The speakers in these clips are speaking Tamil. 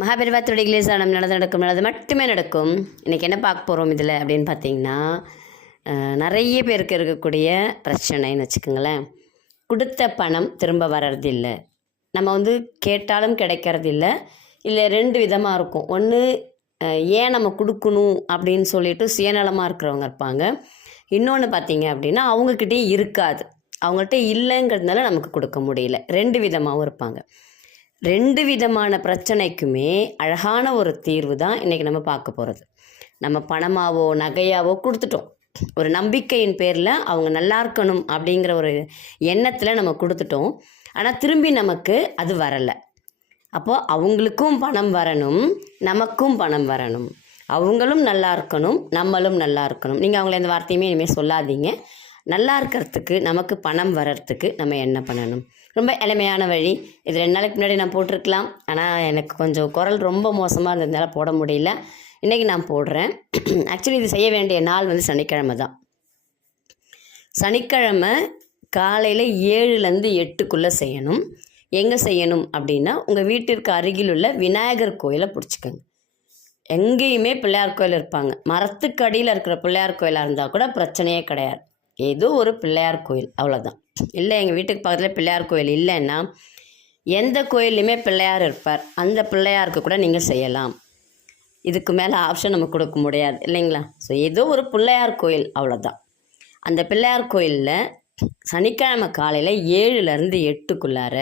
மகாபெரிவா தொடிகளே சனம் நடந்து நடக்கும் நல்லது மட்டுமே நடக்கும். இன்றைக்கி என்ன பார்க்க போகிறோம் இதில் அப்படின்னு பார்த்தீங்கன்னா நிறைய பேருக்கு இருக்கக்கூடிய பிரச்சனைன்னு வச்சுக்கோங்களேன். கொடுத்த பணம் திரும்ப வர்றதில்ல நம்ம வந்து கேட்டாலும் கிடைக்கிறதில்ல இல்லை. ரெண்டு விதமாக இருக்கும். ஒன்று ஏன் நம்ம கொடுக்கணும் அப்படின்னு சொல்லிட்டு சுயநலமாக இருக்கிறவங்க இருப்பாங்க. இன்னொன்று பார்த்தீங்க அப்படின்னா அவங்கக்கிட்டே இருக்காது. அவங்கள்ட்ட இல்லைங்கிறதுனால நமக்கு கொடுக்க முடியல. ரெண்டு விதமாகவும் இருப்பாங்க. ரெண்டு விதமான பிரச்சனைக்குமே அழகான ஒரு தீர்வு தான் இன்றைக்கி நம்ம பார்க்க போகிறது நம்ம பணமாவோ நகையாவோ கொடுத்துட்டோம். ஒரு நம்பிக்கையின் பேரில் அவங்க நல்லா இருக்கணும் அப்படிங்கிற ஒரு எண்ணத்தில் நம்ம கொடுத்துட்டோம். ஆனால் திரும்பி நமக்கு அது வரலை. அப்போது அவங்களுக்கும் பணம் வரணும் நமக்கும் பணம் வரணும். அவங்களும் நல்லா இருக்கணும் நம்மளும் நல்லா இருக்கணும். நீங்கள் அவங்கள எந்த வார்த்தையுமே இனிமேல் சொல்லாதீங்க. நல்லா இருக்கிறதுக்கு நமக்கு பணம் வர்றதுக்கு நம்ம என்ன பண்ணணும்? ரொம்ப எளிமையான வழி. இது ரெண்டு நாளைக்கு முன்னாடி நான் போட்டிருக்கலாம். ஆனால் எனக்கு கொஞ்சம் குரல் ரொம்ப மோசமாக இருந்ததுனால போட முடியல. இன்றைக்கி நான் போடுறேன். ஆக்சுவலி இது செய்ய வேண்டிய நாள் வந்து சனிக்கிழமை தான். சனிக்கிழமை காலையில் ஏழுலேருந்து எட்டுக்குள்ளே செய்யணும். எங்கே செய்யணும் அப்படின்னா உங்கள் வீட்டிற்கு அருகில் உள்ள விநாயகர் கோயிலை பிடிச்சிக்கோங்க. எங்கேயுமே பிள்ளையார் கோயில் இருப்பாங்க. மரத்துக்கு அடியில் இருக்கிற பிள்ளையார் கோயிலாக இருந்தால் கூட பிரச்சனையே கிடையாது. ஏதோ ஒரு பிள்ளையார் கோயில். அவ்வளோதான் இல்லை எங்கள் வீட்டுக்கு பக்கத்தில் பிள்ளையார் கோயில் இல்லைன்னா எந்த கோயில்லையுமே பிள்ளையார் இருப்பார். அந்த பிள்ளையாருக்கு கூட நீங்கள் செய்யலாம். இதுக்கு மேலே ஆப்ஷன் நம்ம கொடுக்க முடியாது. இல்லைங்களா? ஸோ ஏதோ ஒரு பிள்ளையார் கோயில் அவ்வளோதான் அந்த பிள்ளையார் கோயிலில் சனிக்கிழமை காலையில் ஏழுலேருந்து எட்டுக்குள்ளார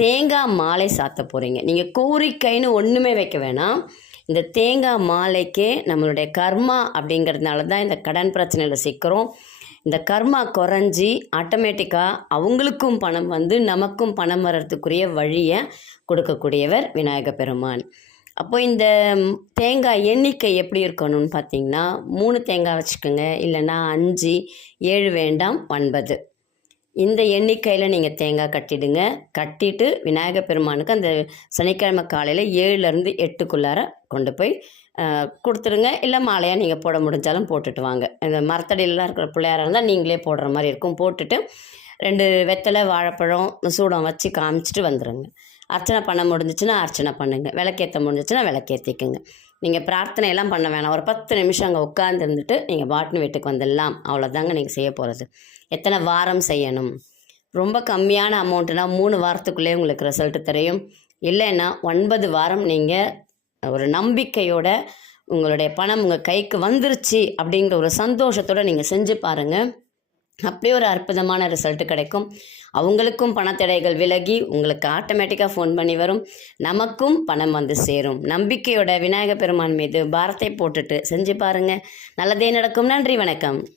தேங்காய் மாலை சாத்த போகிறீங்க நீங்கள் கோரிக்கைன்னு ஒன்றுமே வைக்க வேணாம். இந்த தேங்காய் மாலைக்கே நம்மளுடைய கர்மா அப்படிங்கிறதுனால தான் இந்த கடன் பிரச்சனையில் சிக்கிறோம். இந்த கர்மா குறைஞ்சி ஆட்டோமேட்டிக்காக அவங்களுக்கும் பணம் வந்து நமக்கும் பணம் வர்றதுக்குரிய வழியை கொடுக்கக்கூடியவர் விநாயக பெருமான். அப்போ இந்த தேங்காய் எண்ணிக்கை எப்படி இருக்கணும்னு பார்த்தீங்கன்னா மூணு தேங்காய் வச்சுக்கோங்க. இல்லைன்னா அஞ்சு ஏழு வேண்டாம் ஒன்பது. இந்த எண்ணிக்கையில் நீங்கள் தேங்காய் கட்டிடுங்க. கட்டிட்டு விநாயகர் பெருமானுக்கு அந்த சனிக்கிழமை காலையில் ஏழுலேருந்து எட்டுக்குள்ளார கொண்டு போய் கொடுத்துருங்க இல்லை மாலையாக நீங்கள் போட முடிஞ்சாலும் போட்டுட்டு வாங்க. இந்த மரத்தடியிலலாம் இருக்கிற பிள்ளையாராக இருந்தால் நீங்களே போடுற மாதிரி இருக்கும். போட்டுட்டு ரெண்டு வெத்தலை வாழைப்பழம் சூடம் வச்சு காமிச்சிட்டு வந்துடுங்க அர்ச்சனை பண்ண முடிஞ்சிச்சுன்னா அர்ச்சனை பண்ணுங்க. விளக்கேற்ற முடிஞ்சிச்சுன்னா விளக்கேற்றிக்குங்க நீங்கள் பிரார்த்தனையெல்லாம் பண்ண வேணாம். ஒரு பத்து நிமிஷம் அங்கே உட்காந்துருந்துட்டு நீங்கள் பாட்னு வீட்டுக்கு வந்துடலாம். அவ்வளோதாங்க நீங்கள் செய்ய போகிறது எத்தனை வாரம் செய்யணும்? ரொம்ப கம்மியான அமௌண்ட்டுனா மூணு வாரத்துக்குள்ளே உங்களுக்கு ரிசல்ட் தெரியும். இல்லைன்னா ஒன்பது வாரம் நீங்கள் ஒரு நம்பிக்கையோட உங்களுடைய பணம் உங்கள் கைக்கு வந்துருச்சு அப்படிங்கிற ஒரு சந்தோஷத்தோடு நீங்கள் செஞ்சு பாருங்கள் அப்படியே ஒரு அற்புதமான ரிசல்ட் கிடைக்கும். அவங்களுக்கும் பணத்தடைகள் விலகி உங்களுக்கு ஆட்டோமேட்டிக்காக ஃபோன் பண்ணி வரும். நமக்கும் பணம் வந்து சேரும். நம்பிக்கையோட விநாயகப் பெருமான் மீது பாரத்தை போட்டுட்டு செஞ்சு பாருங்கள் நல்லதே நடக்கும். நன்றி வணக்கம்.